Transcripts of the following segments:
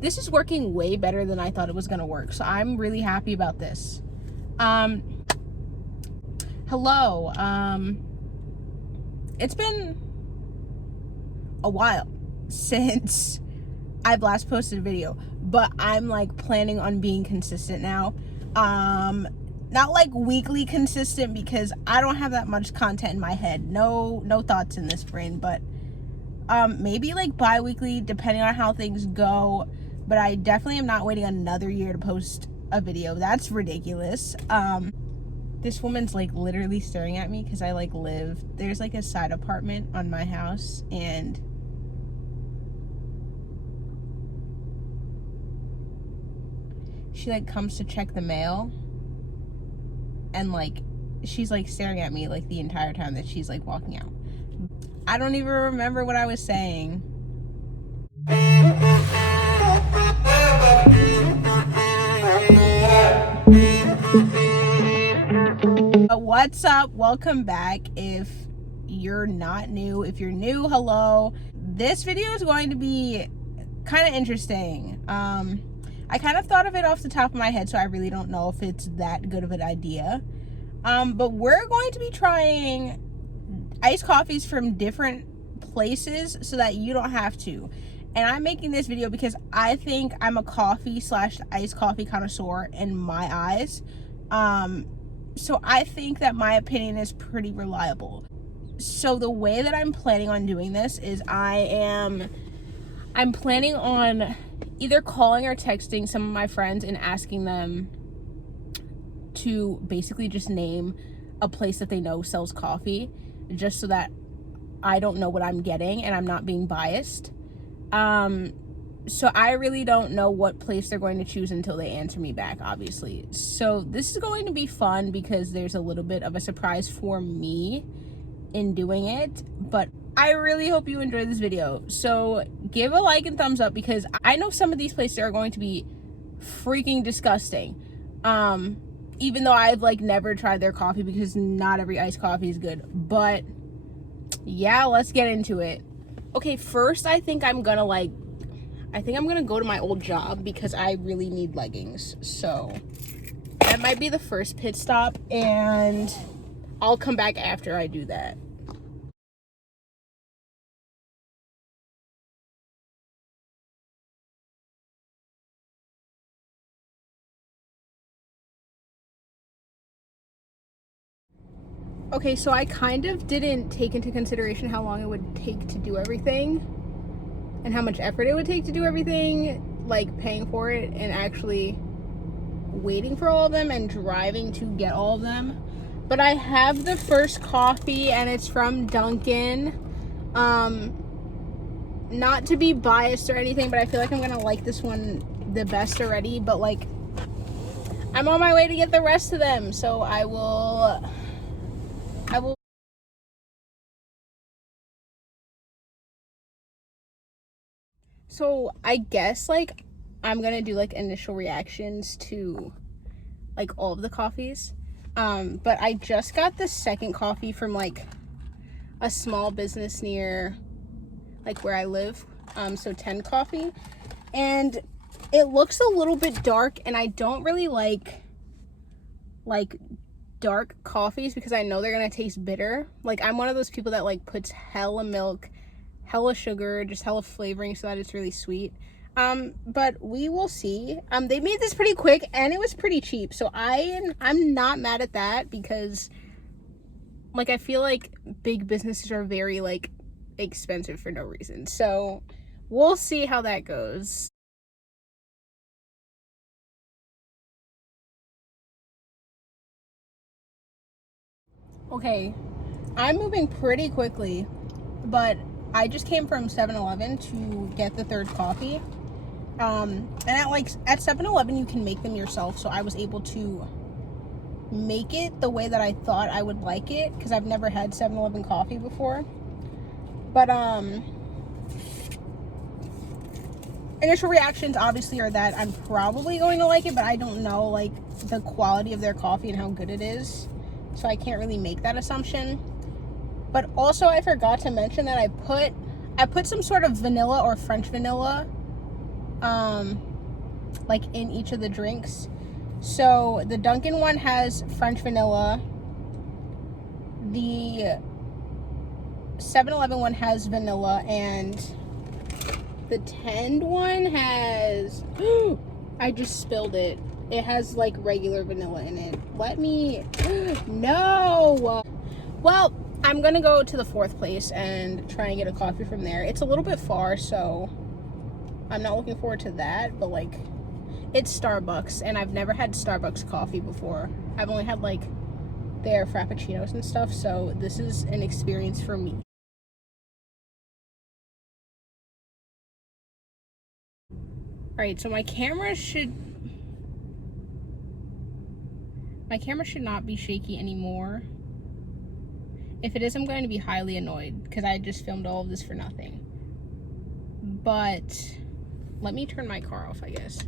this is working way better than I thought it was gonna work, so I'm really happy about this. Hello. It's been a while since I've last posted a video, but I'm like planning on being consistent now. Not like weekly consistent, because I don't have that much content in my head. No thoughts in this brain, but maybe like bi-weekly, depending on how things go. But I definitely am not waiting another year to post a video. That's ridiculous. This woman's like literally staring at me because I like there's like a side apartment on my house, and she like comes to check the mail, and like she's like staring at me like the entire time that she's like walking out. I don't even remember what I was saying. What's up? Welcome back. If you're not new, if you're new, hello. This video is going to be kind of interesting. I kind of thought of it off the top of my head, so I really don't know if it's that good of an idea. But we're going to be trying iced coffees from different places so that you don't have to. And I'm making this video because I think I'm a coffee / iced coffee connoisseur in my eyes. So I think that my opinion is pretty reliable. So the way that I'm planning on doing this is I'm planning on either calling or texting some of my friends and asking them to basically just name a place that they know sells coffee, just so that I don't know what I'm getting and I'm not being biased. So I really don't know what place they're going to choose until they answer me back, obviously. So this is going to be fun because there's a little bit of a surprise for me in doing it, but I really hope you enjoy this video. So give a like and thumbs up, because I know some of these places are going to be freaking disgusting. Even though I've like never tried their coffee, because not every iced coffee is good. But yeah, let's get into it. Okay, first I think I'm gonna go to my old job because I really need leggings. So that might be the first pit stop, and I'll come back after I do that. Okay, so I kind of didn't take into consideration how long it would take to do everything and how much effort it would take to do everything, like paying for it and actually waiting for all of them and driving to get all of them. But I have the first coffee, and it's from Dunkin'. Not to be biased or anything, but I feel like I'm gonna like this one the best already, but like I'm on my way to get the rest of them, so I will So I guess like I'm gonna do like initial reactions to like all of the coffees. But I just got the second coffee from like a small business near like where I live. So 10 Coffee. And it looks a little bit dark, and I don't really like dark coffees because I know they're gonna taste bitter. Like I'm one of those people that like puts hella milk, hella sugar, just hella flavoring so that it's really sweet. But we will see. They made this pretty quick and it was pretty cheap, so I'm not mad at that, because like I feel like big businesses are very like expensive for no reason. So we'll see how that goes. Okay, I'm moving pretty quickly, but I just came from 7-Eleven to get the third coffee. And at 7-Eleven you can make them yourself, so I was able to make it the way that I thought I would like it, because I've never had 7-Eleven coffee before. But initial reactions obviously are that I'm probably going to like it, but I don't know like the quality of their coffee and how good it is, so I can't really make that assumption. But also I forgot to mention that I put some sort of vanilla or French vanilla like in each of the drinks. So the Dunkin' one has French vanilla. The 7-Eleven one has vanilla, and the Tend one has I just spilled it. It has like regular vanilla in it. Let me no. Well, I'm gonna go to the 4th place and try and get a coffee from there. It's a little bit far, so I'm not looking forward to that, but like, it's Starbucks, and I've never had Starbucks coffee before. I've only had like their frappuccinos and stuff, so this is an experience for me. Alright, so my camera should not be shaky anymore. If it is, I'm going to be highly annoyed because I just filmed all of this for nothing. But let me turn my car off, I guess.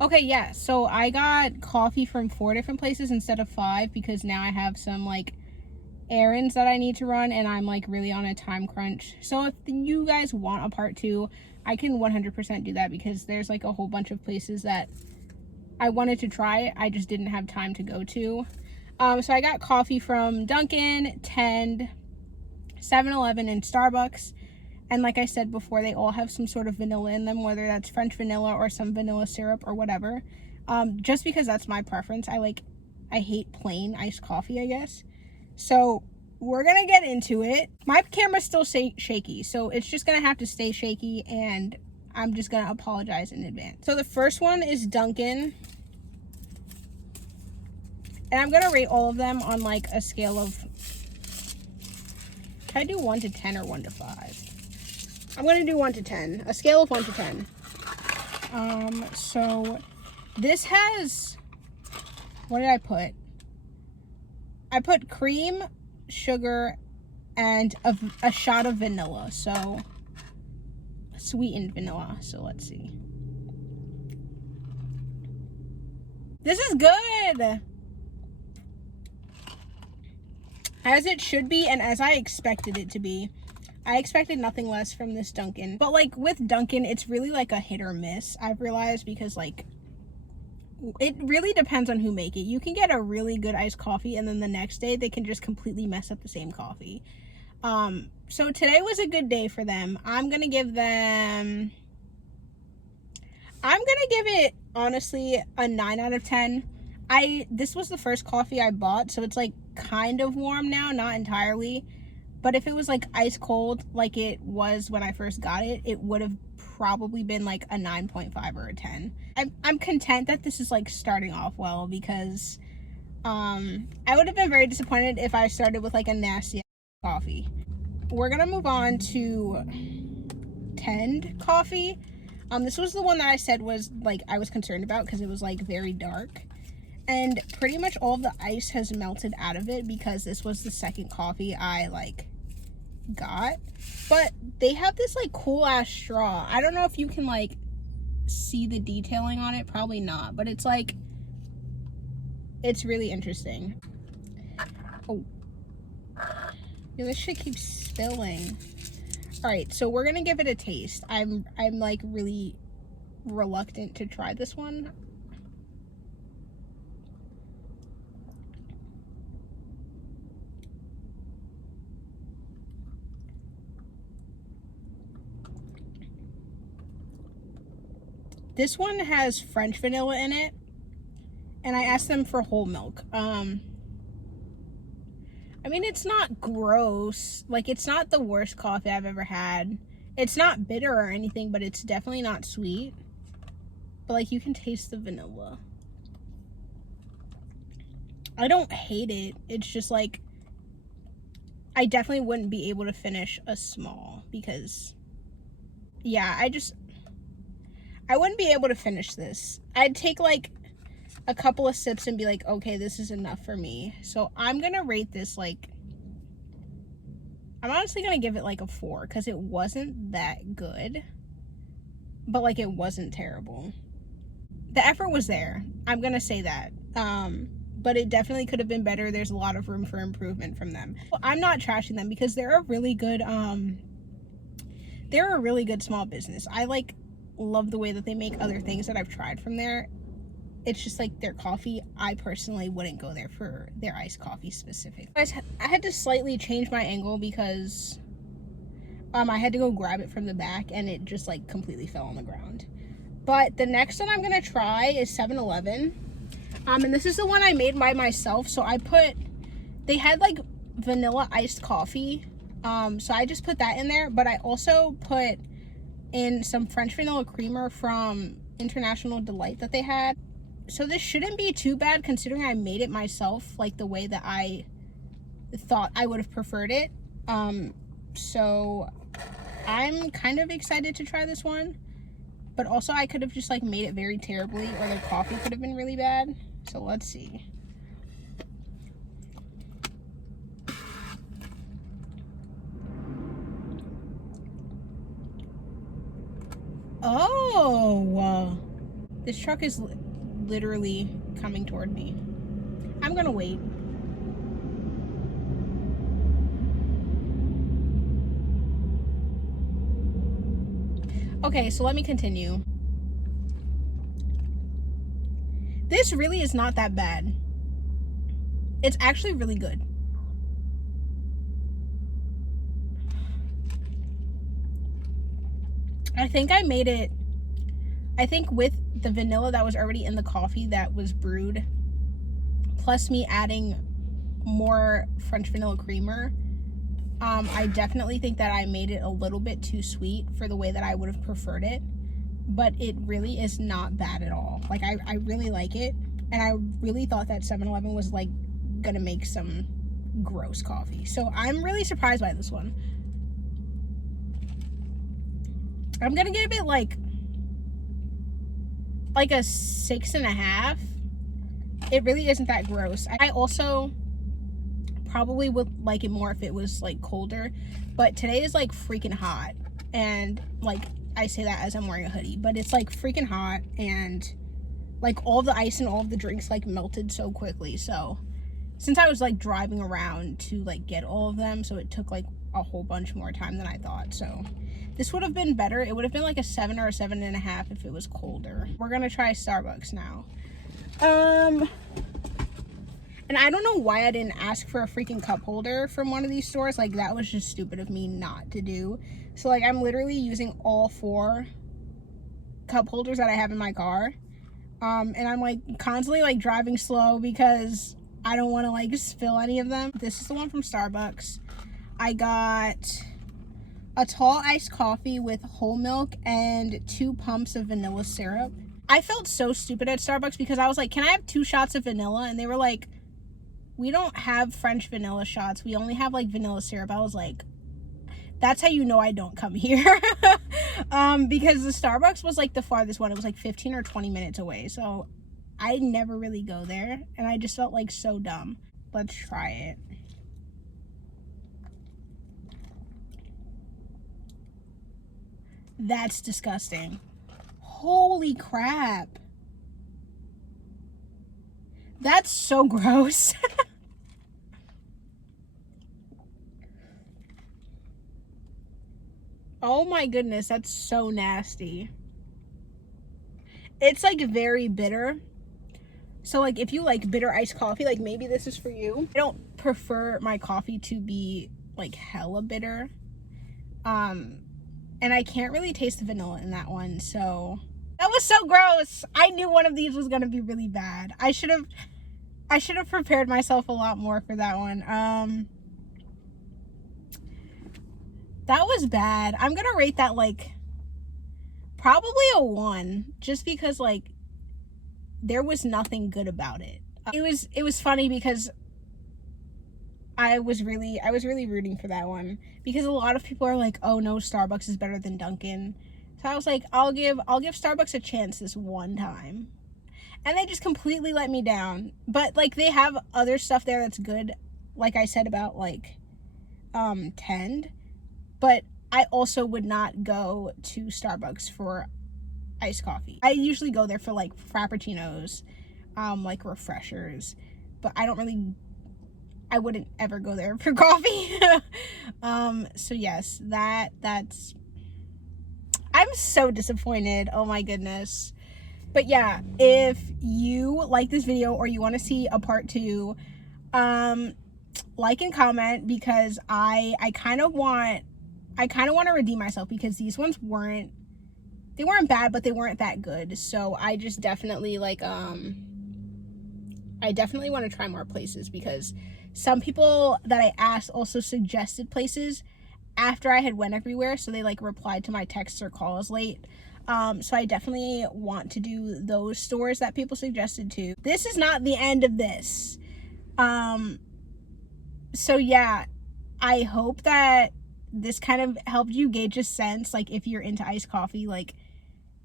Okay, yeah, so I got coffee from 4 different places instead of 5 because now I have some like errands that I need to run and I'm like really on a time crunch. So if you guys want a part 2, I can 100% do that because there's like a whole bunch of places that I wanted to try. I just didn't have time to go to. So I got coffee from Dunkin', Tend, 7-Eleven, and Starbucks. And like I said before, they all have some sort of vanilla in them, whether that's French vanilla or some vanilla syrup or whatever. Just because that's my preference. I hate plain iced coffee, I guess. So we're gonna get into it. My camera's still shaky, so it's just gonna have to stay shaky, and I'm just gonna apologize in advance. So the first one is Dunkin'. And I'm gonna rate all of them on like a scale of, can I do 1 to 10 or 1 to 5? I'm gonna do 1 to 10, a scale of 1 to 10. So this has, what did I put? I put cream, sugar, and a shot of vanilla. So sweetened vanilla. So let's see. This is good. As it should be, and as I expected it to be. I expected nothing less from this Dunkin'. But like with Dunkin', it's really like a hit or miss, I've realized, because like it really depends on who make it. You can get a really good iced coffee and then the next day they can just completely mess up the same coffee. So today was a good day for them. I'm gonna give it honestly a 9 out of 10. This was the first coffee I bought, so it's like kind of warm now, not entirely. But if it was like ice cold like it was when I first got it, it would have probably been like a 9.5 or a 10. I'm content that this is like starting off well, because I would have been very disappointed if I started with like a nasty coffee. We're gonna move on to Tend coffee. This was the one that I said was like I was concerned about because it was like very dark. And pretty much all of the ice has melted out of it because this was the second coffee I like got. But they have this like cool ass straw. I don't know if you can like see the detailing on it, probably not, but it's like, it's really interesting. Oh yeah, this shit keeps spilling. All right, so we're gonna give it a taste. I'm like really reluctant to try this one. This one has French vanilla in it, and I asked them for whole milk. I mean, it's not gross. Like, it's not the worst coffee I've ever had. It's not bitter or anything, but it's definitely not sweet. But, like, you can taste the vanilla. I don't hate it. It's just, like, I definitely wouldn't be able to finish a small because, yeah, I wouldn't be able to finish this. I'd take, like, a couple of sips and be like, okay, this is enough for me. So I'm gonna rate this like, I'm honestly gonna give it like a 4 because it wasn't that good, but like it wasn't terrible. The effort was there, I'm gonna say that. but it definitely could have been better. There's a lot of room for improvement from them. I'm not trashing them because they're a really good small business. I like love the way that they make other things that I've tried from there. It's just like their coffee, I personally wouldn't go there for their iced coffee specific. I had to slightly change my angle because I had to go grab it from the back and it just like completely fell on the ground. But the next one I'm gonna try is 7-Eleven. And this is the one I made by myself. So they had like vanilla iced coffee. So I just put that in there, but I also put in some French vanilla creamer from International Delight that they had. So this shouldn't be too bad considering I made it myself, like the way that I thought I would have preferred it. So I'm kind of excited to try this one, but also I could have just like made it very terribly, or their coffee could have been really bad. So let's see. Oh, this truck is literally coming toward me. I'm gonna wait. Okay, so let me continue. This really is not that bad. It's actually really good. I think with the vanilla that was already in the coffee that was brewed, plus me adding more French vanilla creamer, I definitely think that I made it a little bit too sweet for the way that I would have preferred it, but it really is not bad at all. Like, I really like it, and I really thought that 7-Eleven was like gonna make some gross coffee. So I'm really surprised by this one. I'm gonna give it like a 6.5. It really isn't that gross. I also probably would like it more if it was like colder, but today is like freaking hot, and like I say that as I'm wearing a hoodie, but it's like freaking hot, and like all the ice and all of the drinks like melted so quickly. So since I was like driving around to like get all of them, so it took like a whole bunch more time than I thought. So this would have been better. It would have been like a 7 or a 7.5 if it was colder. We're gonna try Starbucks now. And I don't know why I didn't ask for a freaking cup holder from one of these stores. Like, that was just stupid of me not to do. So like, I'm literally using all 4 cup holders that I have in my car. And I'm like constantly like driving slow because I don't want to like spill any of them. This is the one from Starbucks. I got a tall iced coffee with whole milk and 2 pumps of vanilla syrup. I felt so stupid at Starbucks because I was like, can I have 2 shots of vanilla? And they were like, we don't have French vanilla shots. We only have like vanilla syrup. I was like, that's how you know I don't come here. Because the Starbucks was like the farthest one. It was like 15 or 20 minutes away. So I never really go there. And I just felt like so dumb. Let's try it. That's disgusting. Holy crap. That's so gross. Oh my goodness, that's so nasty. It's like very bitter. So like if you like bitter iced coffee, like maybe this is for you. I don't prefer my coffee to be like hella bitter. And I can't really taste the vanilla in that one, so that was so gross. I knew one of these was gonna be really bad. I should have prepared myself a lot more for that one. That was bad. I'm gonna rate that like probably a 1, just because like there was nothing good about it. It was funny because I was really rooting for that one, because a lot of people are like, oh no, Starbucks is better than Dunkin'. So I was like, I'll give Starbucks a chance this one time. And they just completely let me down. But like, they have other stuff there that's good, like I said about like Tend. But I also would not go to Starbucks for iced coffee. I usually go there for like frappuccinos, like refreshers. but I wouldn't ever go there for coffee. So yes, that's I'm so disappointed. Oh my goodness. But yeah, if you like this video or you want to see a part 2, like and comment, because I kind of want to redeem myself, because these ones weren't bad, but they weren't that good. So I just definitely I definitely want to try more places, because some people that I asked also suggested places after I had went everywhere, so they replied to my texts or calls late. So I definitely want to do those stores that people suggested too. This is not the end of this. So yeah, I hope that this kind of helped you gauge a sense, if you're into iced coffee,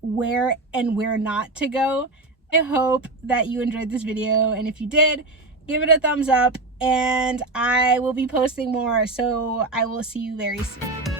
where and where not to go. I hope that you enjoyed this video, and if you did, give it a thumbs up, and I will be posting more, so I will see you very soon.